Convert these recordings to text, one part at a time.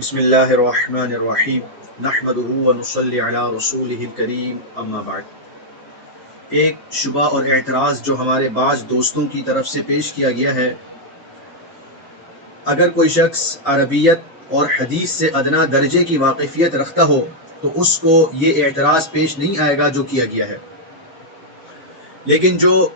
بسم اللہ الرحمن الرحیم نحمدہ ونصلی علی رسولہ الکریم اما بعد۔ ایک شبہ اور اعتراض جو ہمارے بعض دوستوں کی طرف سے پیش کیا گیا ہے، اگر کوئی شخص عربیت اور حدیث سے ادنا درجے کی واقفیت رکھتا ہو تو اس کو یہ اعتراض پیش نہیں آئے گا جو کیا گیا ہے، لیکن جو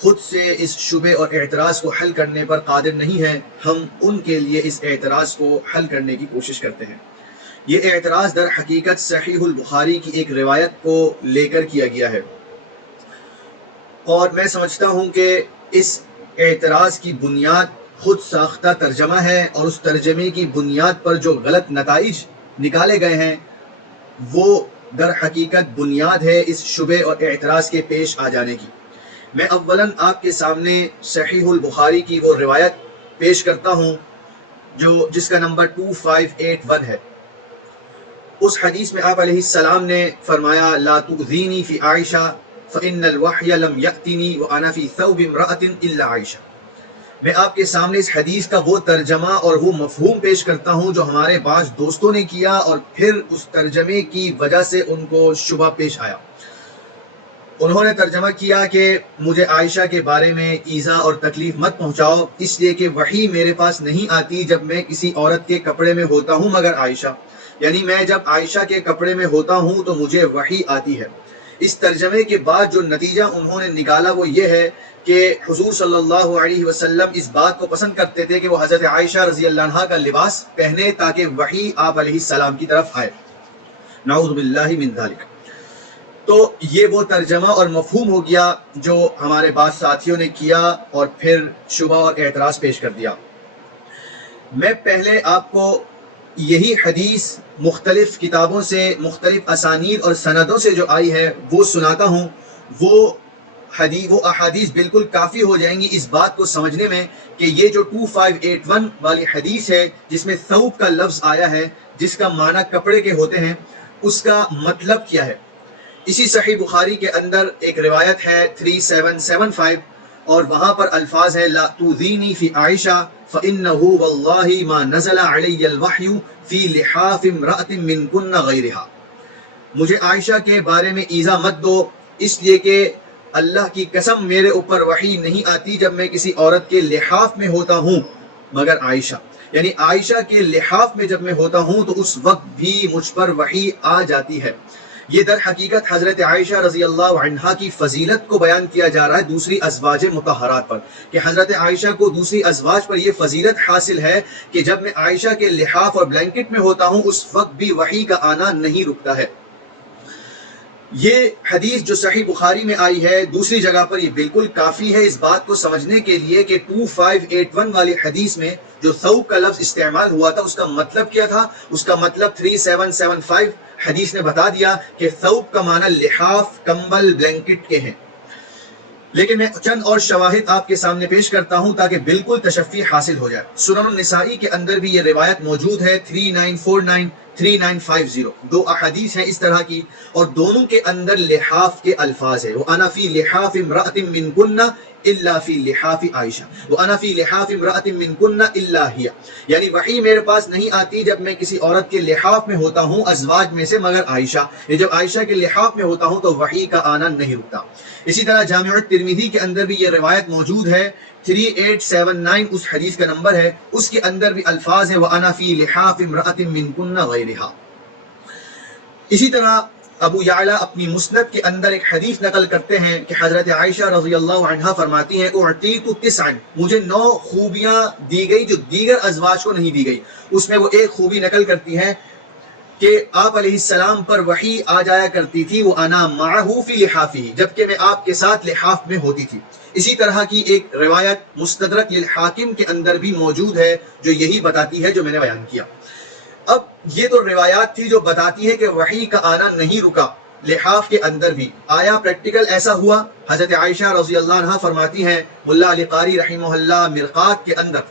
خود سے اس شبہ اور اعتراض کو حل کرنے پر قادر نہیں ہے، ہم ان کے لیے اس اعتراض کو حل کرنے کی کوشش کرتے ہیں۔ یہ اعتراض در حقیقت صحیح البخاری کی ایک روایت کو لے کر کیا گیا ہے، اور میں سمجھتا ہوں کہ اس اعتراض کی بنیاد خود ساختہ ترجمہ ہے، اور اس ترجمے کی بنیاد پر جو غلط نتائج نکالے گئے ہیں وہ در حقیقت بنیاد ہے اس شبہ اور اعتراض کے پیش آ جانے کی۔ میں اولاً آپ کے سامنے صحیح البخاری کی وہ روایت پیش کرتا ہوں جس کا نمبر 2581 ہے۔ اس حدیث میں آپ علیہ السلام نے فرمایا لا تؤذینی فی عائشہ فإن الوحی لم یأتنی وأنا فی ثوب امرأة الا عائشہ۔ میں آپ کے سامنے اس حدیث کا وہ ترجمہ اور وہ مفہوم پیش کرتا ہوں جو ہمارے بعض دوستوں نے کیا، اور پھر اس ترجمے کی وجہ سے ان کو شبہ پیش آیا۔ انہوں نے ترجمہ کیا کہ مجھے عائشہ کے بارے میں ایذا اور تکلیف مت پہنچاؤ، اس لیے کہ وحی میرے پاس نہیں آتی جب میں کسی عورت کے کپڑے میں ہوتا ہوں مگر عائشہ، یعنی میں جب عائشہ کے کپڑے میں ہوتا ہوں تو مجھے وحی آتی ہے۔ اس ترجمے کے بعد جو نتیجہ انہوں نے نکالا وہ یہ ہے کہ حضور صلی اللہ علیہ وسلم اس بات کو پسند کرتے تھے کہ وہ حضرت عائشہ رضی اللہ عنہا کا لباس پہنے تاکہ وحی آپ علیہ السلام کی طرف آئے، نعوذ باللہ من ذالک۔ تو یہ وہ ترجمہ اور مفہوم ہو گیا جو ہمارے بعض ساتھیوں نے کیا اور پھر شبہ اور اعتراض پیش کر دیا۔ میں پہلے آپ کو یہی حدیث مختلف کتابوں سے مختلف اسانید اور سندوں سے جو آئی ہے وہ سناتا ہوں۔ وہ احادیث بالکل کافی ہو جائیں گی اس بات کو سمجھنے میں کہ یہ جو 2581 والی حدیث ہے جس میں ثوب کا لفظ آیا ہے، جس کا معنی کپڑے کے ہوتے ہیں، اس کا مطلب کیا ہے۔ اسی صحیح بخاری کے اندر ایک روایت ہے 3775، اور وہاں پر الفاظ ہے لا تؤذینی فی عائشہ فإنہ واللہ ما نزل علی الوحی فی لحاف امرأة منکن غیرہا۔ مجھے عائشہ کے بارے میں ایذا مت دو، اس لیے کہ اللہ کی قسم میرے اوپر وحی نہیں آتی جب میں کسی عورت کے لحاف میں ہوتا ہوں مگر عائشہ، یعنی عائشہ کے لحاف میں جب میں ہوتا ہوں تو اس وقت بھی مجھ پر وحی آ جاتی ہے۔ یہ در حقیقت حضرت عائشہ رضی اللہ عنہا کی فضیلت کو بیان کیا جا رہا ہے دوسری ازواج مطہرات پر، کہ حضرت عائشہ کو دوسری ازواج پر یہ فضیلت حاصل ہے کہ جب میں عائشہ کے لحاف اور بلینکٹ میں ہوتا ہوں اس وقت بھی وحی کا آنا نہیں رکتا ہے۔ یہ حدیث جو صحیح بخاری میں آئی ہے دوسری جگہ پر یہ بالکل کافی ہے اس بات کو سمجھنے کے لیے کہ 2581 والی حدیث میں جو ثوب کا لفظ استعمال ہوا تھا اس کا مطلب کیا تھا۔ اس کا مطلب 3775 حدیث نے بتا دیا کہ ثوب کا معنی لحاف، کمبل، بلینکٹ کے ہیں۔ لیکن میں چند اور شواہد آپ کے سامنے پیش کرتا ہوں تاکہ بالکل تشفی حاصل ہو جائے۔ سنن النسائی کے اندر بھی یہ روایت موجود ہے 3949 3950، دو احادیث ہیں اس طرح کی، اور دونوں کے اندر لحاف کے الفاظ ہے وَأَنَا فِي لِحَافِ امْرَأَةٍ مِّنْكُنَّ إِلَّا فِي لِحَافِ عائشہ وَأَنَا فِي لِحَافِ امْرَأَةٍ مِّنْكُنَّ إِلَّا هِيَ، یعنی وحی میرے پاس نہیں آتی جب میں کسی عورت کے لحاف میں ہوتا ہوں ازواج میں سے مگر عائشہ، یہ جب عائشہ کے لحاف میں ہوتا ہوں تو وحی کا آنا نہیں رکتا۔ اسی طرح جامع الترمذی کے اندر بھی یہ روایت موجود ہے 3879 اس حدیث کا نمبر ہے، اس کے اندر بھی الفاظ ہیں وَأَنَا فِي لِحَافِ امْرَأَةٍ مِّنْكُنَّ غَيْرِهَا۔ اسی طرح ابو یعلا اپنی مسند کے اندر ایک حدیث نقل کرتے ہیں کہ حضرت عائشہ رضی اللہ عنہا فرماتی ہیں اعطیت 9، مجھے 9 خوبیاں دی گئی جو دیگر ازواج کو نہیں دی گئی۔ اس میں وہ ایک خوبی نقل کرتی ہیں کہ آپ علیہ السلام پر وحی آ جایا کرتی تھی وَأَنَا مَعَهُ فِي لِحَافِهِ، جبکہ میں آپ کے ساتھ لحاف میں ہوتی تھی۔ اسی طرح کی ایک روایت مستدرک للحاکم کے اندر بھی موجود ہے جو یہی بتاتی ہے جو میں نے بیان کیا۔ اب یہ تو روایات تھی جو بتاتی ہے کہ وحی کا آنا نہیں رکا لحاف کے اندر بھی۔ آیا پریکٹیکل ایسا ہوا؟ حضرت عائشہ رضی اللہ عنہا فرماتی ہیں، ملا علی قاری رحمہ اللہ مرقات کے اندر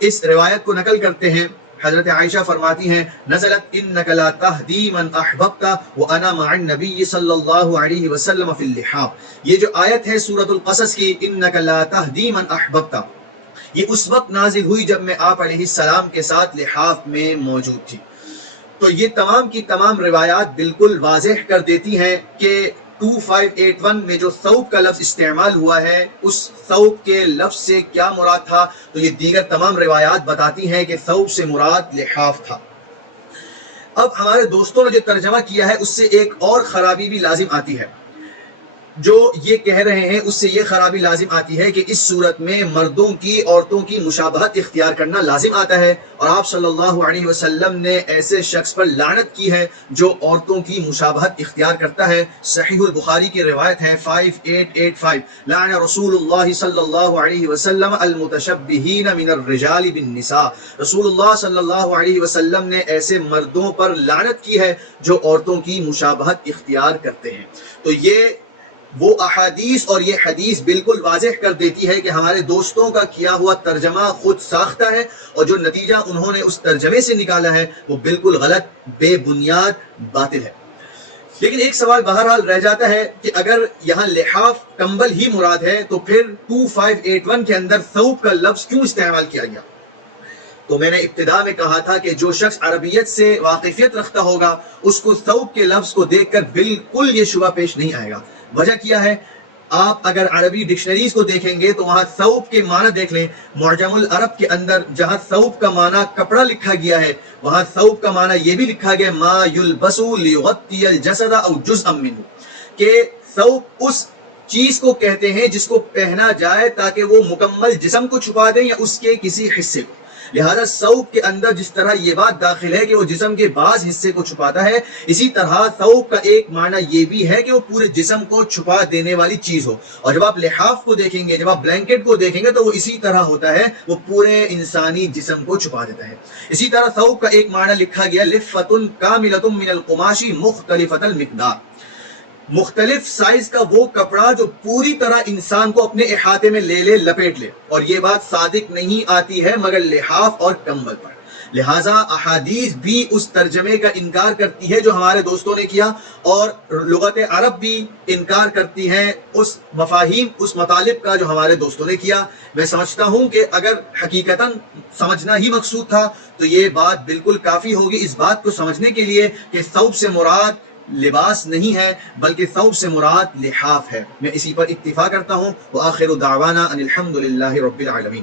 اس روایت کو نقل کرتے ہیں۔ حضرت عائشہ فرماتی ہیں نزلت انک لا تہدی من احببت وانا مع النبی صلی اللہ علیہ وسلم فی اللحاف، یہ جو آیت ہے سورۃ القصص کی انک لا تہدی من احببت، یہ اس وقت نازل ہوئی جب میں آپ علیہ السلام کے ساتھ لحاف میں موجود تھی۔ تو یہ تمام کی تمام روایات بالکل واضح کر دیتی ہیں کہ 2581 میں جو ثوب کا لفظ استعمال ہوا ہے اس ثوب کے لفظ سے کیا مراد تھا، تو یہ دیگر تمام روایات بتاتی ہیں کہ ثوب سے مراد لحاف تھا۔ اب ہمارے دوستوں نے جو ترجمہ کیا ہے اس سے ایک اور خرابی بھی لازم آتی ہے، جو یہ کہہ رہے ہیں اس سے یہ خرابی لازم آتی ہے کہ اس صورت میں مردوں کی عورتوں کی مشابہت اختیار کرنا لازم آتا ہے، اور آپ صلی اللہ علیہ وسلم نے ایسے شخص پر لعنت کی ہے جو عورتوں کی مشابہت اختیار کرتا ہے۔ صحیح البخاری کی روایت ہے 5885، لعن رسول اللہ صلی اللہ علیہ وسلم المتشبہین من الرجال بالنساء، رسول اللہ صلی اللہ علیہ وسلم نے ایسے مردوں پر لعنت کی ہے جو عورتوں کی مشابہت اختیار کرتے ہیں۔ تو یہ وہ احادیث اور یہ حدیث بالکل واضح کر دیتی ہے کہ ہمارے دوستوں کا کیا ہوا ترجمہ خود ساختہ ہے، اور جو نتیجہ انہوں نے اس ترجمے سے نکالا ہے وہ بالکل غلط، بے بنیاد، باطل ہے۔ لیکن ایک سوال بہرحال رہ جاتا ہے کہ اگر یہاں لحاف کمبل ہی مراد ہے تو پھر 2581 کے اندر ثوب کا لفظ کیوں استعمال کیا گیا؟ تو میں نے ابتدا میں کہا تھا کہ جو شخص عربیت سے واقفیت رکھتا ہوگا اس کو ثوب کے لفظ کو دیکھ کر بالکل یہ شبہ پیش نہیں آئے گا۔ وجہ کیا ہے؟ آپ اگر عربی ڈکشنریز کو دیکھیں گے تو وہاں ثوب کے معنی دیکھ لیں، معجم العرب کے اندر جہاں ثوب کا معنی کپڑا لکھا گیا ہے وہاں ثوب کا معنی یہ بھی لکھا گیا ما یلبس لیغطی الجسد او جزءا منه، کہ ثوب اس چیز کو کہتے ہیں جس کو پہنا جائے تاکہ وہ مکمل جسم کو چھپا دے یا اس کے کسی حصے کو۔ لہذا ثوب کے اندر جس طرح یہ بات داخل ہے کہ وہ جسم کے بعض حصے کو چھپاتا ہے، اسی طرح ثوب کا ایک معنی یہ بھی ہے کہ وہ پورے جسم کو چھپا دینے والی چیز ہو۔ اور جب آپ لحاف کو دیکھیں گے، جب آپ بلینکٹ کو دیکھیں گے تو وہ اسی طرح ہوتا ہے، وہ پورے انسانی جسم کو چھپا دیتا ہے۔ اسی طرح ثوب کا ایک معنی لکھا گیا لفۃ کاملۃ من القماش مختلفۃ المقدار، مختلف سائز کا وہ کپڑا جو پوری طرح انسان کو اپنے احاطے میں لے لے، لپیٹ لے، اور یہ بات صادق نہیں آتی ہے مگر لحاف اور کمبل پر۔ لہٰذا احادیث بھی اس ترجمے کا انکار کرتی ہے جو ہمارے دوستوں نے کیا، اور لغت عرب بھی انکار کرتی ہے اس مفاہیم، اس مطالب کا جو ہمارے دوستوں نے کیا۔ میں سمجھتا ہوں کہ اگر حقیقتاً سمجھنا ہی مقصود تھا تو یہ بات بالکل کافی ہوگی اس بات کو سمجھنے کے لیے کہ ثوب سے مراد لباس نہیں ہے بلکہ ثوب سے مراد لحاف ہے۔ میں اسی پر اکتفا کرتا ہوں۔ وآخر دعوانا ان الحمد للہ رب العالمین۔